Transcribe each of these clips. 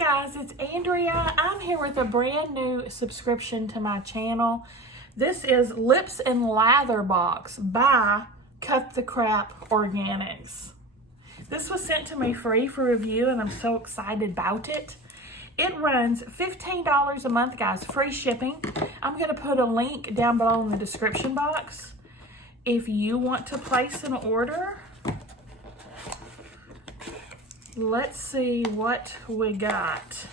guys, it's Andrea. I'm here with a brand new subscription to my channel. This is Lips and Lather Box by Cut the Crap Organics. This was sent to me free for review and I'm so excited about it. It runs $15 a month, guys, free shipping. I'm going to put a link down below in the description box if you want to place an order. Let's see what we got.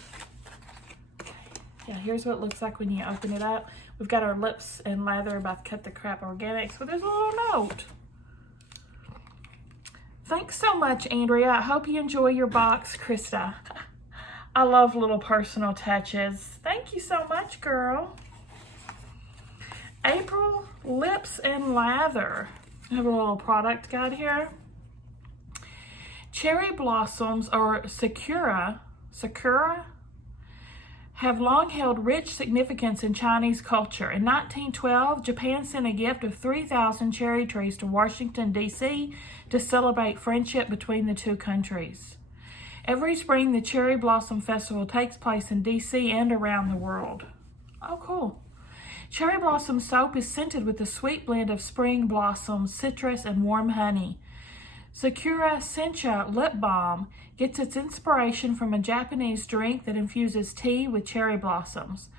Yeah, here's what it looks like when you open it up. We've got our Lips and Lather by Cut the Crap Organics, but there's a little note. Thanks so much, Andrea. I hope you enjoy your box, Krista. I love little personal touches. Thank you so much, girl. April, Lips and Lather. I have a little product guide here. Cherry blossoms, or Sakura, have long held rich significance in Chinese culture. In 1912, Japan sent a gift of 3,000 cherry trees to Washington, D.C. to celebrate friendship between the two countries. Every spring, the Cherry Blossom Festival takes place in D.C. and around the world. Oh, cool. Cherry Blossom soap is scented with a sweet blend of spring blossoms, citrus, and warm honey. Sakura Sencha lip balm gets its inspiration from a Japanese drink that infuses tea with cherry blossoms.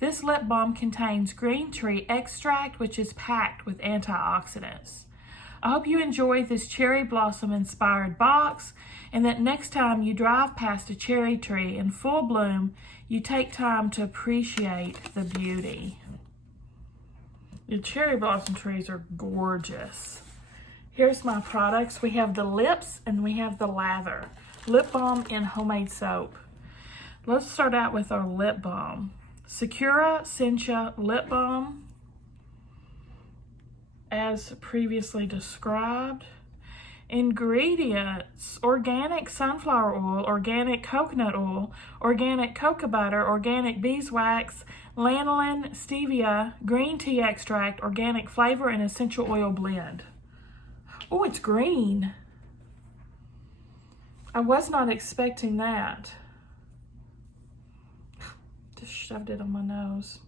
This lip balm contains green tree extract, which is packed with antioxidants. I hope you enjoyed this cherry blossom inspired box and that next time you drive past a cherry tree in full bloom, you take time to appreciate the beauty. The cherry blossom trees are gorgeous. Here's my products. We have the lips and we have the lather. Lip balm and homemade soap. Let's start out with our lip balm. Sakura Sencha lip balm. As previously described. Ingredients: organic sunflower oil, organic coconut oil, organic cocoa butter, organic beeswax, lanolin, stevia, green tea extract, organic flavor, and essential oil blend. Oh, it's green. I was not expecting that. Just shoved it on my nose.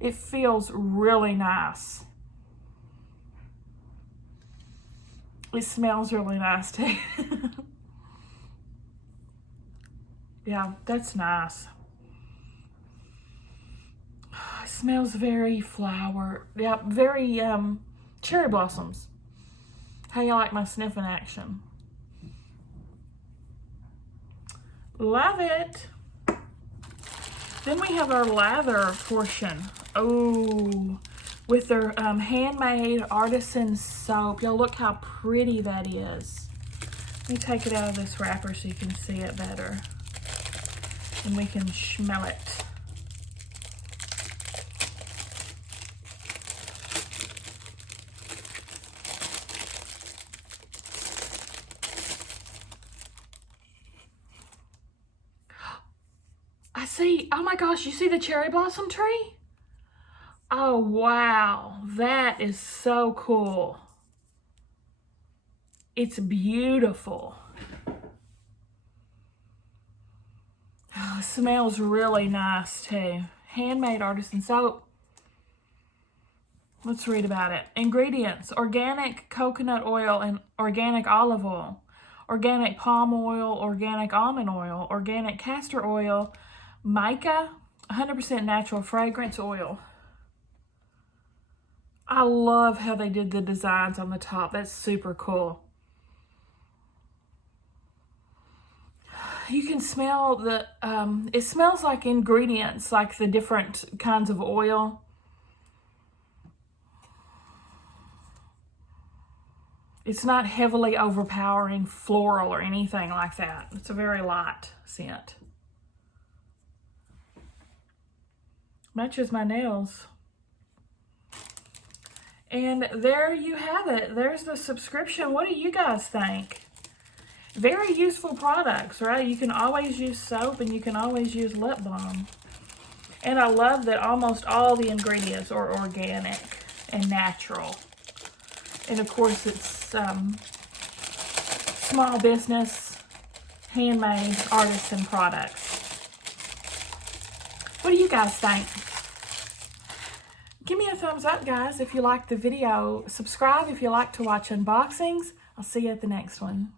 It feels really nice. It smells really nice too. Yeah, that's nice. It smells very flower. Yeah, very cherry blossoms. How you like my sniffing action? Love it. Then we have our lather portion. Oh, with their handmade artisan soap. Y'all look how pretty that is. Let me take it out of this wrapper so you can see it better. And we can smell it. I see, oh my gosh, you see the cherry blossom tree? Oh, wow, that is so cool. It's beautiful. Oh, it smells really nice too. Handmade artisan soap. Let's read about it. Ingredients: organic coconut oil and organic olive oil, organic palm oil, organic almond oil, organic castor oil, mica, 100% natural fragrance oil. I love how they did the designs on the top. That's super cool. You can smell the, it smells like ingredients, like the different kinds of oil. It's not heavily overpowering floral or anything like that. It's a very light scent. Matches my nails. And there you have it. There's the subscription. What do you guys think? Very useful products, right? You can always use soap and you can always use lip balm. And I love that almost all the ingredients are organic and natural. And of course it's small business, handmade, artisan products. What do you guys think? Give me a thumbs up, guys, if you liked the video. Subscribe if you like to watch unboxings. I'll see you at the next one.